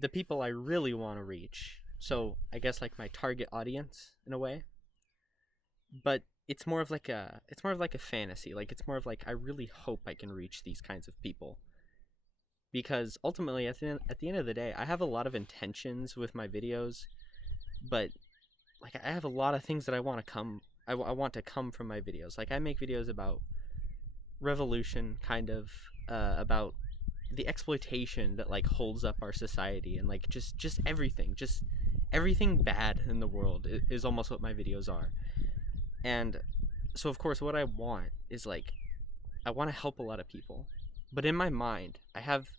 the people I really want to reach. So I guess like my target audience in a way. But it's more of like a fantasy. Like it's more of like I really hope I can reach these kinds of people. Because ultimately at the end of the day, I have a lot of intentions with my videos, but like I have a lot of things that I want to come from my videos. Like I make videos about revolution, kind of, about the exploitation that like holds up our society, and like just everything bad in the world is almost what my videos are. And so of course what I want is like I want to help a lot of people, but in my mind I have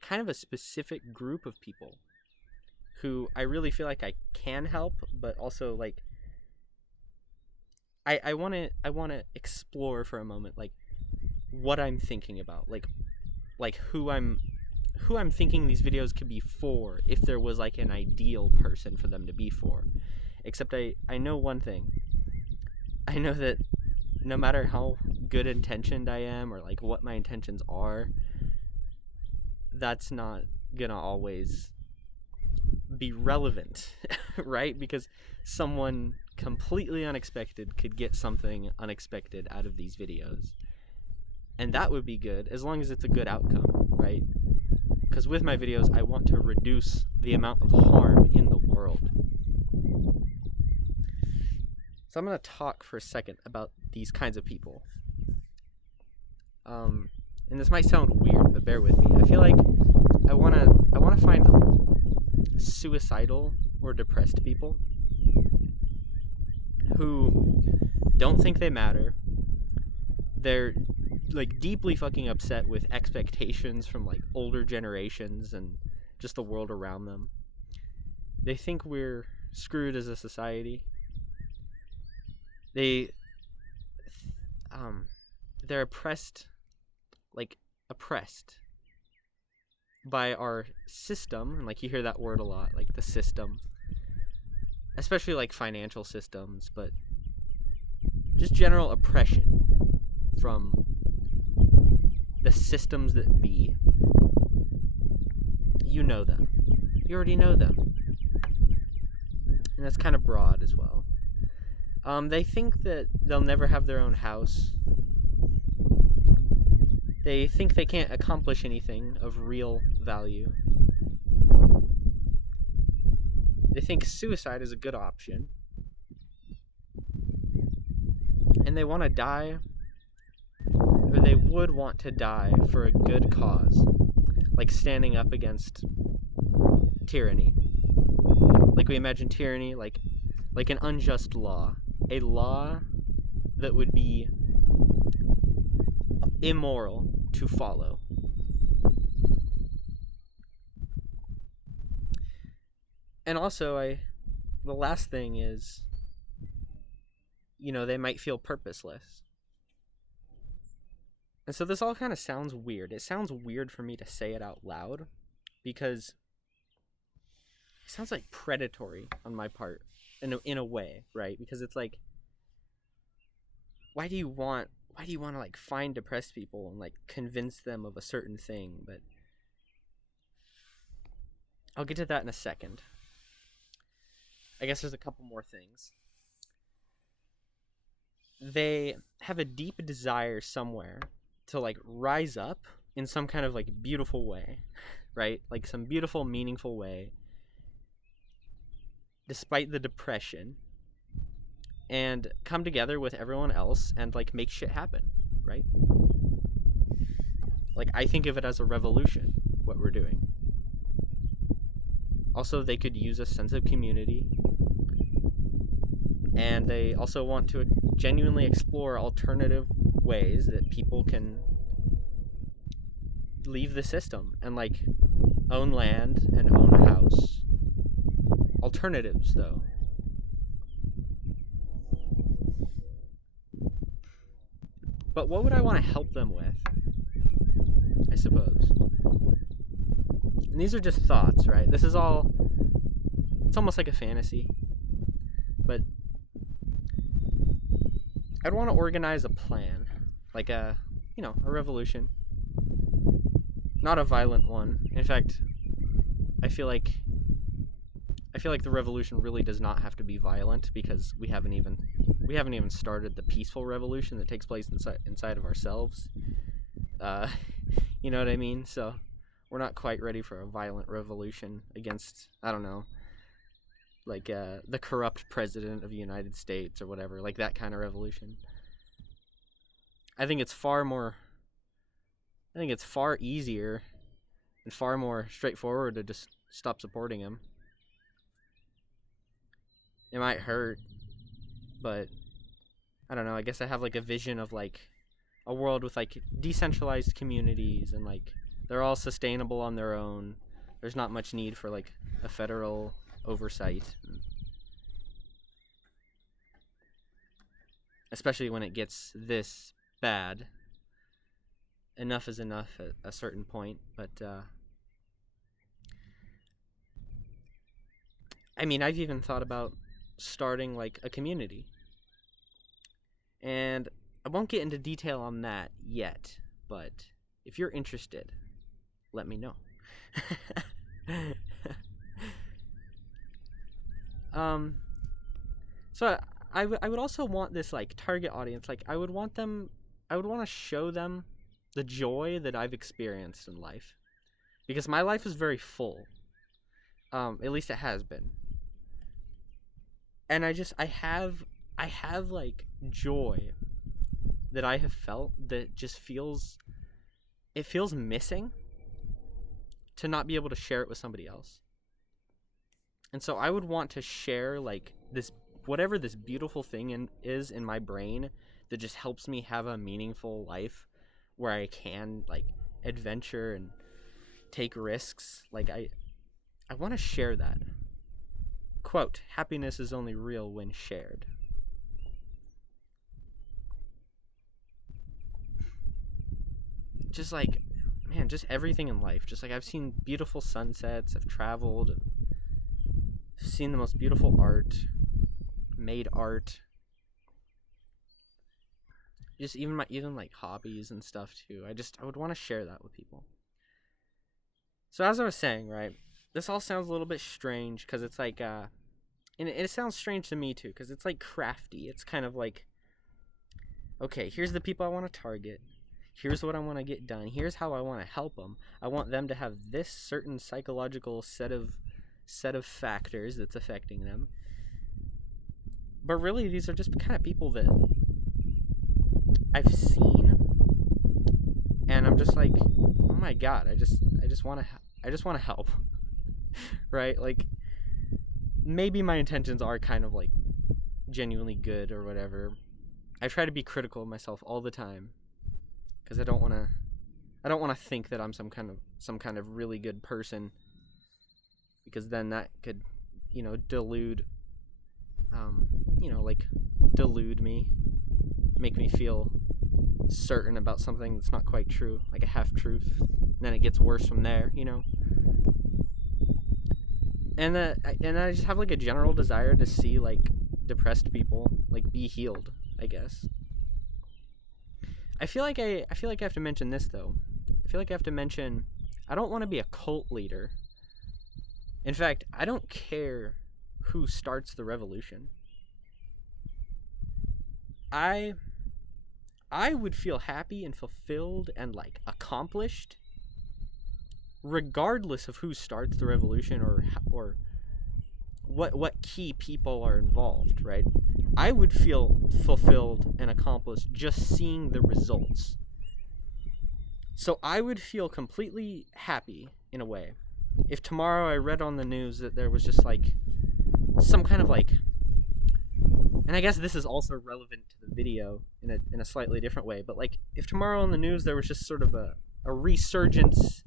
kind of a specific group of people who I really feel like I can help, but also like I want to explore for a moment like what I'm thinking about, like who I'm thinking these videos could be for if there was like an ideal person for them to be for. Except I know one thing. I know that no matter how good intentioned I am or like what my intentions are, that's not gonna always be relevant, right? Because someone completely unexpected could get something unexpected out of these videos. And that would be good as long as it's a good outcome, right? Because with my videos, I want to reduce the amount of harm in the world. So I'm going to talk for a second about these kinds of people. And this might sound weird, but bear with me. I feel like I want to find suicidal or depressed people who don't think they matter. They're like deeply fucking upset with expectations from like older generations and just the world around them. They think we're screwed as a society. They're oppressed by our system, and like you hear that word a lot, like the system, especially like financial systems, but just general oppression from the systems that be. You know them. You already know them. And that's kind of broad as well. They think that they'll never have their own house. They think they can't accomplish anything of real value. They think suicide is a good option. And they want to die, or they would want to die for a good cause, like standing up against tyranny. Like we imagine tyranny like an unjust law, a law that would be immoral to follow. And also the last thing is, they might feel purposeless. And so this all kind of sounds weird. It sounds weird for me to say it out loud because it sounds like predatory on my part in a way, right? Because it's like, why do you want to like find depressed people and like convince them of a certain thing? But I'll get to that in a second. I guess there's a couple more things. They have a deep desire somewhere to like rise up in some kind of like beautiful way, right? Like some beautiful, meaningful way, despite the depression, and come together with everyone else and like make shit happen, right? Like I think of it as a revolution, what we're doing. Also, they could use a sense of community, and they also want to genuinely explore alternative ways that people can leave the system and like own land and own a house. Alternatives, though. But what would I want to help them with? I suppose. And these are just thoughts, right? This is all, it's almost like a fantasy. But I'd want to organize a plan, like a revolution. Not a violent one. In fact, I feel like the revolution really does not have to be violent, because we haven't even started the peaceful revolution that takes place inside of ourselves. You know what I mean? So we're not quite ready for a violent revolution against, I don't know, like the corrupt president of the United States or whatever, like that kind of revolution. I think it's far easier and far more straightforward to just stop supporting him. It might hurt, but I don't know, I guess I have like a vision of like a world with like decentralized communities, and like they're all sustainable on their own. There's not much need for like a federal oversight, especially when it gets this bad. Enough is enough at a certain point, but I mean, I've even thought about starting like a community, and I won't get into detail on that yet, but if you're interested, let me know. So I would also want this like target audience, like I would want to show them the joy that I've experienced in life, because my life is very full. At least it has been. And I have like joy that I have felt that just feels missing, to not be able to share it with somebody else. And so I would want to share like this, whatever this beautiful thing is in my brain that just helps me have a meaningful life, where I can like adventure and take risks. Like I want to share that. Quote, happiness is only real when shared. Just like, man, just everything in life. Just like I've seen beautiful sunsets, I've traveled, I've seen the most beautiful art, made art. Just even like hobbies and stuff too. I would want to share that with people. So as I was saying, right, this all sounds a little bit strange, because it's like and it sounds strange to me too, because it's like crafty. It's kind of like, okay, here's the people I want to target. Here's what I want to get done. Here's how I want to help them. I want them to have this certain psychological set of factors that's affecting them. But really, these are just kind of people that I've seen, and I'm just like, oh my god, I just want to help. Right? Like, maybe my intentions are kind of like genuinely good or whatever. I try to be critical of myself all the time, because I don't want to think that I'm some kind of really good person, because then that could, delude me, make me feel certain about something that's not quite true, like a half truth. And then it gets worse from there, And I just have like a general desire to see like depressed people like be healed, I guess. I feel like I have to mention this though. I don't want to be a cult leader. In fact, I don't care who starts the revolution. I would feel happy and fulfilled and like accomplished regardless of who starts the revolution or what key people are involved, right? I would feel fulfilled and accomplished just seeing the results. So I would feel completely happy, in a way, if tomorrow I read on the news that there was just like some kind of like, and I guess this is also relevant to the video in a slightly different way, but like if tomorrow on the news there was just sort of a resurgence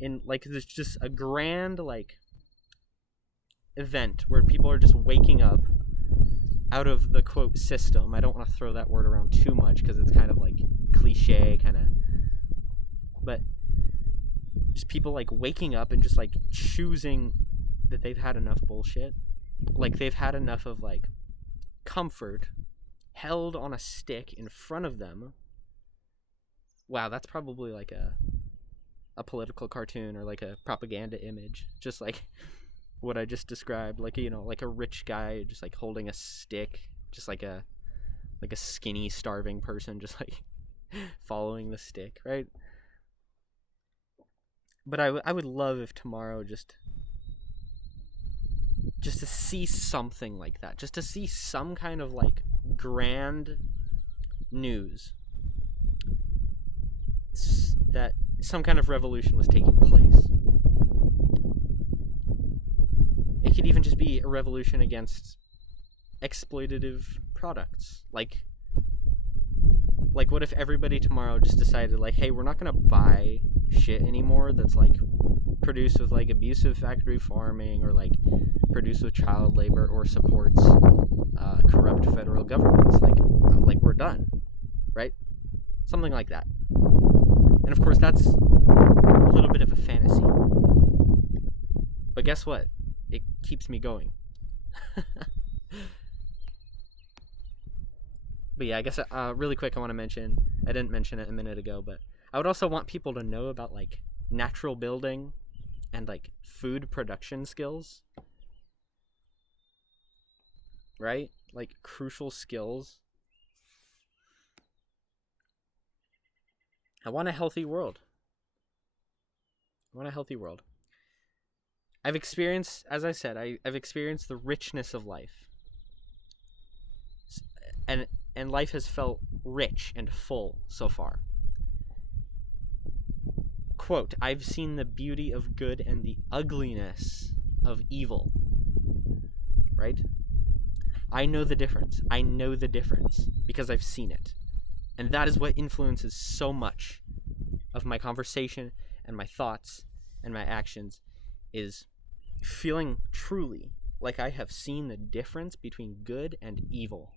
in like, there's just a grand like event where people are just waking up out of the quote system. I don't want to throw that word around too much because it's kind of like cliche kind of, but just people like waking up and just like choosing that they've had enough bullshit, like they've had enough of like comfort held on a stick in front of them. Wow, that's probably like a a political cartoon or like a propaganda image, just like what I just described, like, you know, like a rich guy just like holding a stick, just like a skinny starving person just like following the stick, right? But I would love if tomorrow just to see something like that, just to see some kind of like grand news that some kind of revolution was taking place. It could even just be a revolution against exploitative products. Like what if everybody tomorrow just decided, like, hey, we're not gonna buy shit anymore that's like produced with like abusive factory farming, or like produced with child labor, or supports corrupt federal governments. Like we're done, right? Something like that. And of course, that's a little bit of a fantasy. But guess what? It keeps me going. But yeah, I guess really quick, I want to mention, I didn't mention it a minute ago, but I would also want people to know about like natural building and like food production skills. Right? Like crucial skills. I want a healthy world. I've experienced, as I said, I've experienced the richness of life. And life has felt rich and full so far. Quote, I've seen the beauty of good and the ugliness of evil. Right? I know the difference. Because I've seen it. And that is what influences so much of my conversation and my thoughts and my actions, is feeling truly like I have seen the difference between good and evil.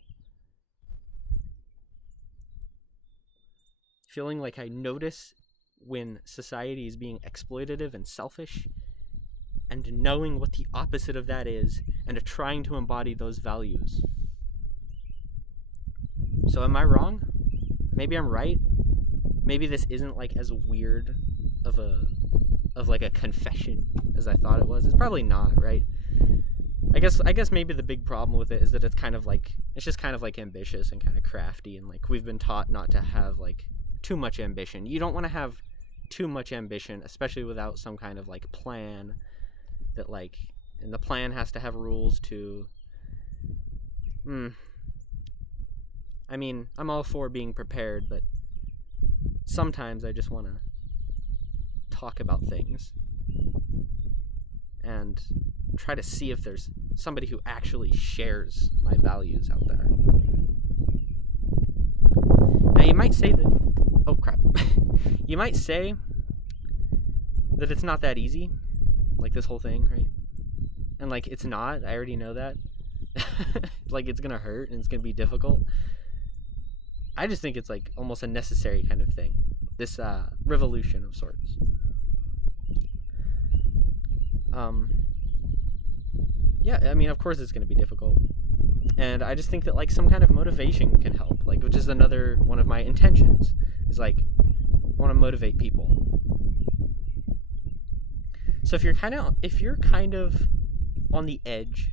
Feeling like I notice when society is being exploitative and selfish, and knowing what the opposite of that is, and trying to embody those values. So am I wrong? Maybe I'm right. Maybe this isn't like as weird of like a confession as I thought it was. It's probably not, right? I guess maybe the big problem with it is that it's just kind of like ambitious and kind of crafty, and like we've been taught not to have like too much ambition. You don't want to have too much ambition, especially without some kind of like plan that like, and the plan has to have rules too. I mean, I'm all for being prepared, but sometimes I just want to talk about things and try to see if there's somebody who actually shares my values out there. Now you might say that, oh crap, you might say that it's not that easy, like this whole thing, right? And like, it's not, I already know that. Like, it's gonna hurt and it's gonna be difficult. I just think it's like almost a necessary kind of thing, this revolution of sorts. Yeah, I mean, of course it's going to be difficult, and I just think that like some kind of motivation can help, like, which is another one of my intentions, is like I want to motivate people. So if you're kind of on the edge,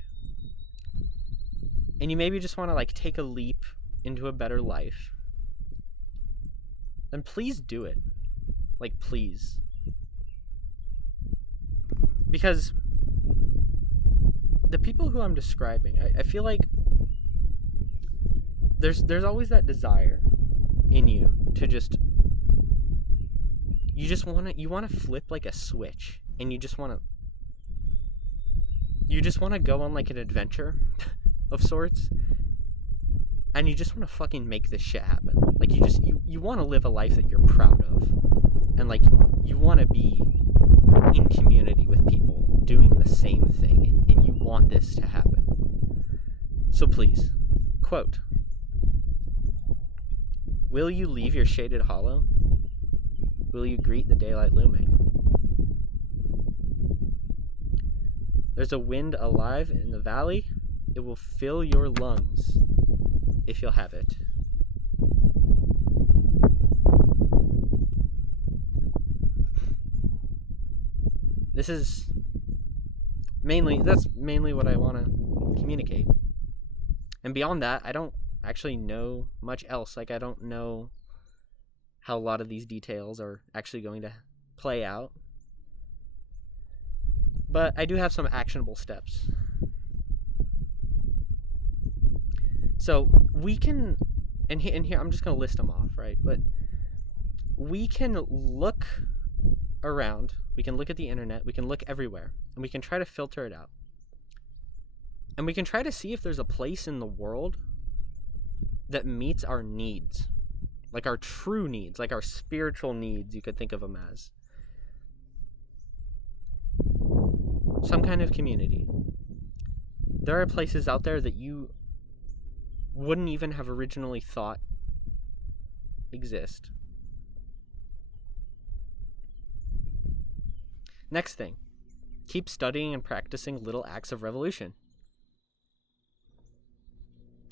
and you maybe just want to like take a leap into a better life, then please do it. Like, please. Because the people who I'm describing, I feel like there's always that desire in you to you want to flip like a switch, and you just want to go on like an adventure of sorts, and you just want to fucking make this shit happen. Like, you want to live a life that you're proud of, and like you want to be in community with people doing the same thing, and you want this to happen. So please, quote, will you leave your shaded hollow? Will you greet the daylight looming? There's a wind alive in the valley. It will fill your lungs if you'll have it. This is that's mainly what I want to communicate. And beyond that, I don't actually know much else. Like, I don't know how a lot of these details are actually going to play out. But I do have some actionable steps. So we can, and here I'm just going to list them off, right? But we can look around, we can look at the internet, we can look everywhere, and we can try to filter it out. And we can try to see if there's a place in the world that meets our needs, like our true needs, like our spiritual needs, you could think of them as. Some kind of community. There are places out there that you wouldn't even have originally thought exist. Next thing, keep studying and practicing little acts of revolution.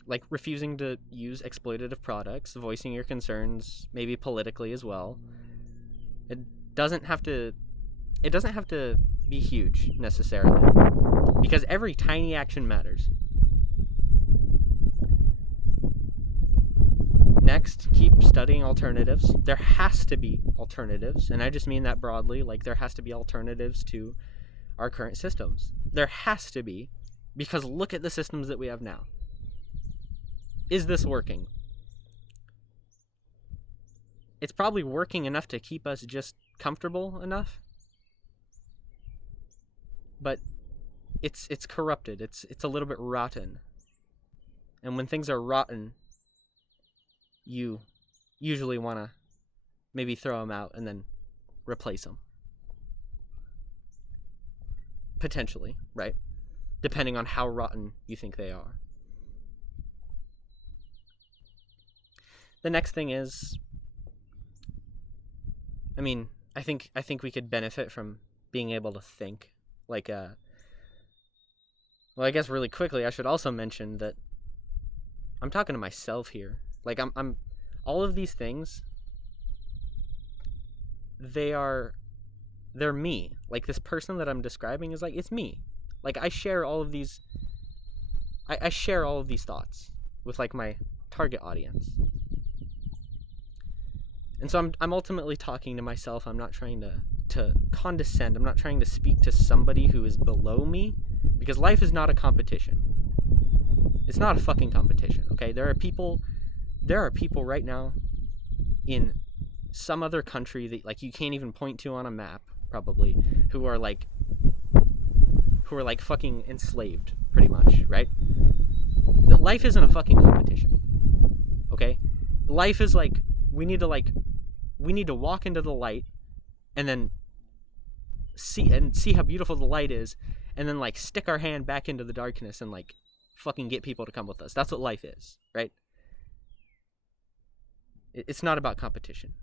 Like refusing to use exploitative products, voicing your concerns, maybe politically as well. It doesn't have to be huge necessarily, because every tiny action matters. Next, keep studying alternatives. There has to be alternatives, and I just mean that broadly, like there has to be alternatives to our current systems. There has to be, because look at the systems that we have now. Is this working? It's probably working enough to keep us just comfortable enough, but it's corrupted. It's a little bit rotten. And when things are rotten, you usually want to maybe throw them out and then replace them. Potentially, right? Depending on how rotten you think they are. The next thing is, I mean, I think we could benefit from being able to think. Like, well, I guess really quickly, I should also mention that I'm talking to myself here. Like, I'm all of these things, they're me. Like, this person that I'm describing is like, it's me. Like, I share all of these thoughts with, like, my target audience. And so I'm ultimately talking to myself. I'm not trying to condescend. I'm not trying to speak to somebody who is below me, because life is not a competition. It's not a fucking competition, okay? There are people right now in some other country that, like, you can't even point to on a map, probably, who are like fucking enslaved, pretty much, right? Life isn't a fucking competition, okay? Life is like, we need to walk into the light and then see how beautiful the light is, and then, like, stick our hand back into the darkness and, like, fucking get people to come with us. That's what life is, right? It's not about competition.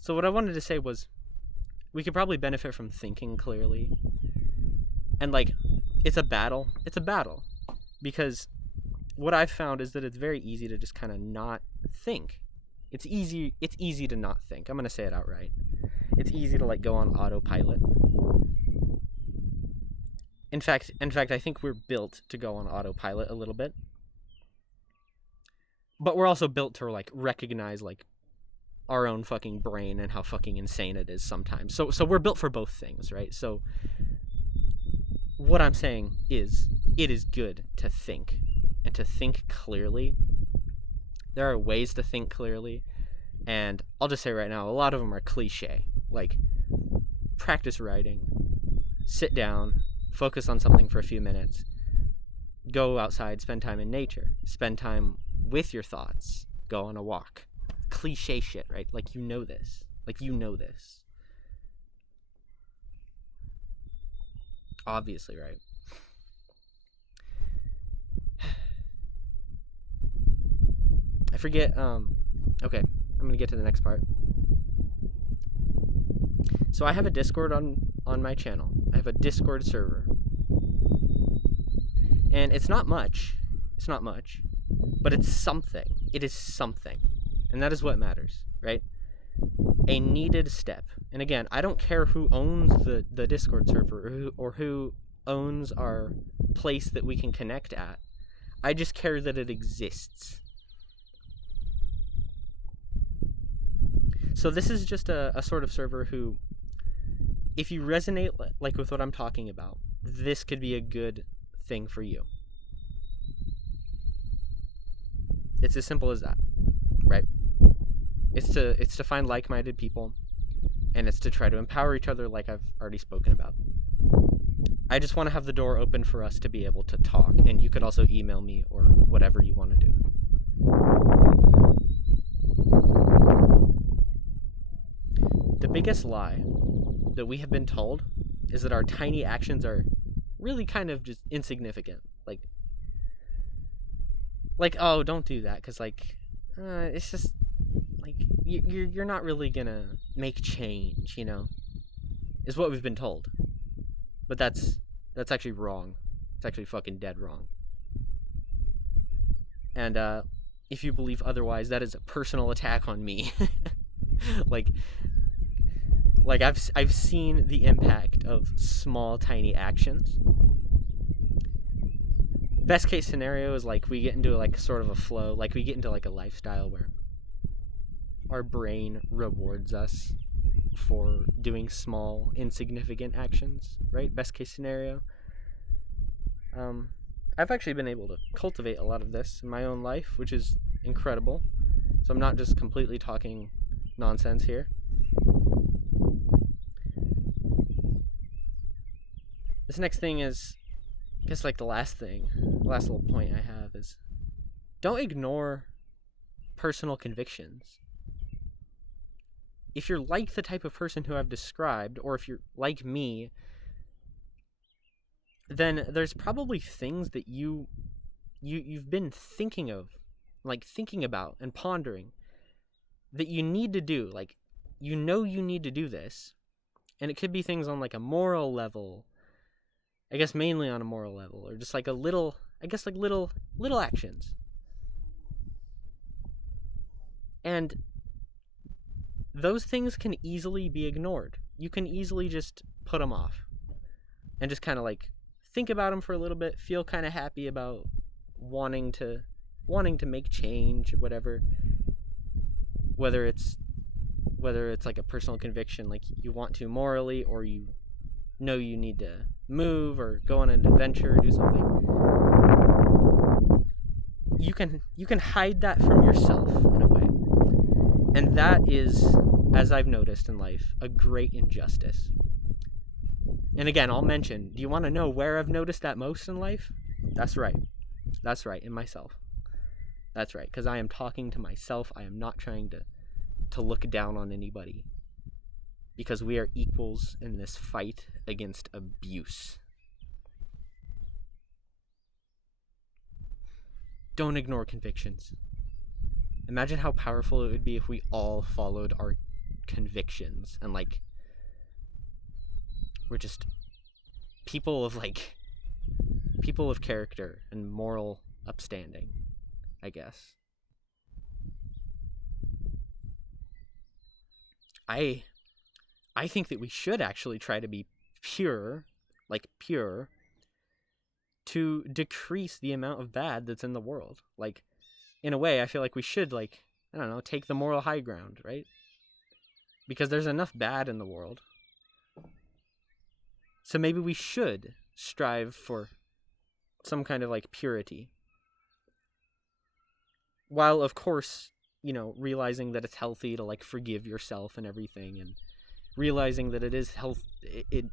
So what I wanted to say was, we could probably benefit from thinking clearly. And, like, it's a battle. It's a battle. Because what I've found is that it's very easy to just kind of not think. It's easy to not think. I'm going to say it outright. It's easy to, like, go on autopilot. In fact, I think we're built to go on autopilot a little bit. But we're also built to, like, recognize, like, our own fucking brain and how fucking insane it is sometimes. So we're built for both things, right? So what I'm saying is, it is good to think, and to think clearly. There are ways to think clearly, and I'll just say right now, a lot of them are cliche. Like, practice writing, sit down, focus on something for a few minutes, go outside, spend time in nature, spend time with your thoughts, go on a walk. Cliche shit, right? Like, you know this. Obviously, right? I forget, okay, I'm gonna get to the next part. So I have a Discord on my channel. I have a Discord server. And it's not much, but it's something. It is something. And that is what matters, right? a needed step. And again, I don't care who owns the Discord server or who owns our place that we can connect at. I just care that it exists. So this is just a sort of server who, if you resonate like with what I'm talking about, this could be a good thing for you. It's as simple as that, right? It's to find like-minded people, and it's to try to empower each other, like I've already spoken about. I just want to have the door open for us to be able to talk, and you could also email me or whatever you want to do. The biggest lie that we have been told is that our tiny actions are really kind of just insignificant. Like, oh, don't do that, because it's just like you're not really gonna make change, is what we've been told. But that's actually wrong. It's actually fucking dead wrong. And if you believe otherwise, that is a personal attack on me. like I've seen the impact of small tiny actions. Best case scenario is like we get into like sort of a flow, like we get into like a lifestyle where our brain rewards us for doing small insignificant actions, right? Best case scenario. I've actually been able to cultivate a lot of this in my own life, which is incredible. So I'm not just completely talking nonsense here. This next thing is, I guess, like the last little point I have is, don't ignore personal convictions. If you're like the type of person who I've described, or if you're like me, then there's probably things that you've been thinking about and pondering that you need to do. Like, you need to do this, and it could be things on like a moral level. I guess mainly on a moral level, or just like little actions. And those things can easily be ignored. You can easily just put them off and just kind of like think about them for a little bit, feel kind of happy about wanting to make change, whatever. Whether it's like a personal conviction, like you want to morally, or you know you need to move or go on an adventure or do something. You can hide that from yourself in a way. And that is, as I've noticed in life, a great injustice. And again, I'll mention, do you want to know where I've noticed that most in life? That's right, in myself. That's right, because I am talking to myself. I am not trying to look down on anybody, because we are equals in this fight against abuse. Don't ignore convictions. Imagine how powerful it would be if we all followed our convictions and like we're just people of character and moral upstanding, I guess. I think that we should actually try to be pure, to decrease the amount of bad that's in the world. Like, in a way, I feel like we should, like, I don't know, take the moral high ground, right? Because there's enough bad in the world. So maybe we should strive for some kind of, like, purity. While, of course, realizing that it's healthy to, like, forgive yourself and everything, and realizing that it is it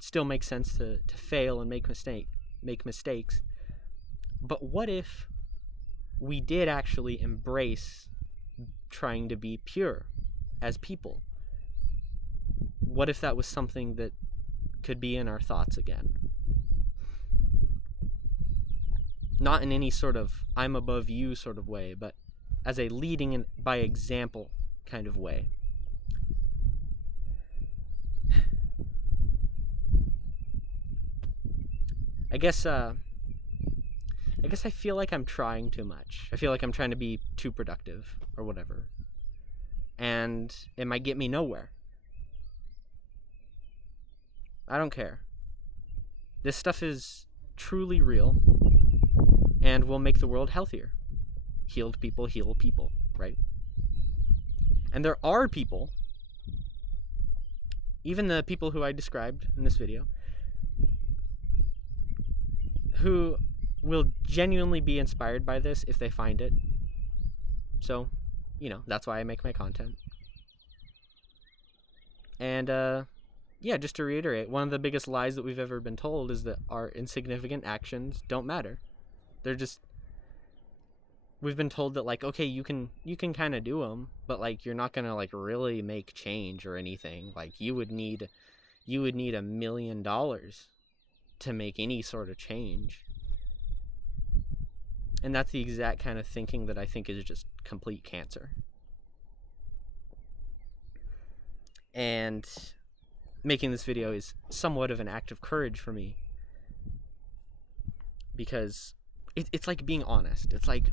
still makes sense to fail and make mistakes. But what if we did actually embrace trying to be pure as people? What if that was something that could be in our thoughts again? Not in any sort of I'm above you sort of way, but as a leading by example kind of way. I guess I feel like I'm trying too much. I feel like I'm trying to be too productive or whatever. and it might get me nowhere. I don't care. This stuff is truly real and will make the world healthier. Healed people heal people, right? And there are people, even the people who I described in this video, who will genuinely be inspired by this if they find it. So, that's why I make my content. And, yeah, just to reiterate, one of the biggest lies that we've ever been told is that our insignificant actions don't matter. They're just, we've been told that, like, okay, you can kind of do them, but, like, you're not gonna, like, really make change or anything. Like, you would need $1 million to make any sort of change. And that's the exact kind of thinking that I think is just complete cancer. And making this video is somewhat of an act of courage for me, because it's like being honest. It's like,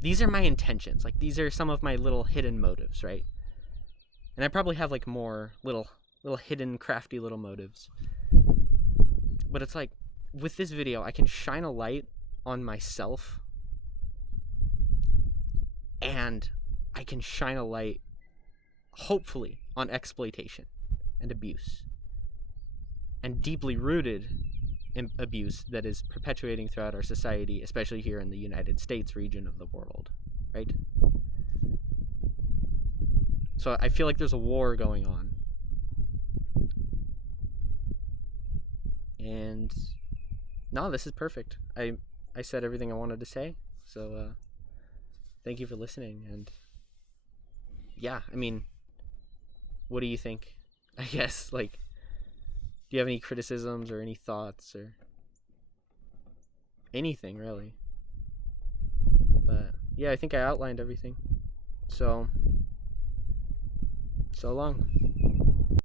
these are my intentions. Like, these are some of my little hidden motives, right? And I probably have, like, more little hidden, crafty little motives. But it's like, with this video, I can shine a light on myself, and I can shine a light, hopefully, on exploitation and abuse, and deeply rooted abuse that is perpetuating throughout our society, especially here in the United States region of the world, right? So I feel like there's a war going on. And no, this is perfect. I said everything I wanted to say. So thank you for listening. And yeah, I mean, what do you think? I guess, like, do you have any criticisms or any thoughts or anything, really? But yeah, I think I outlined everything. So long.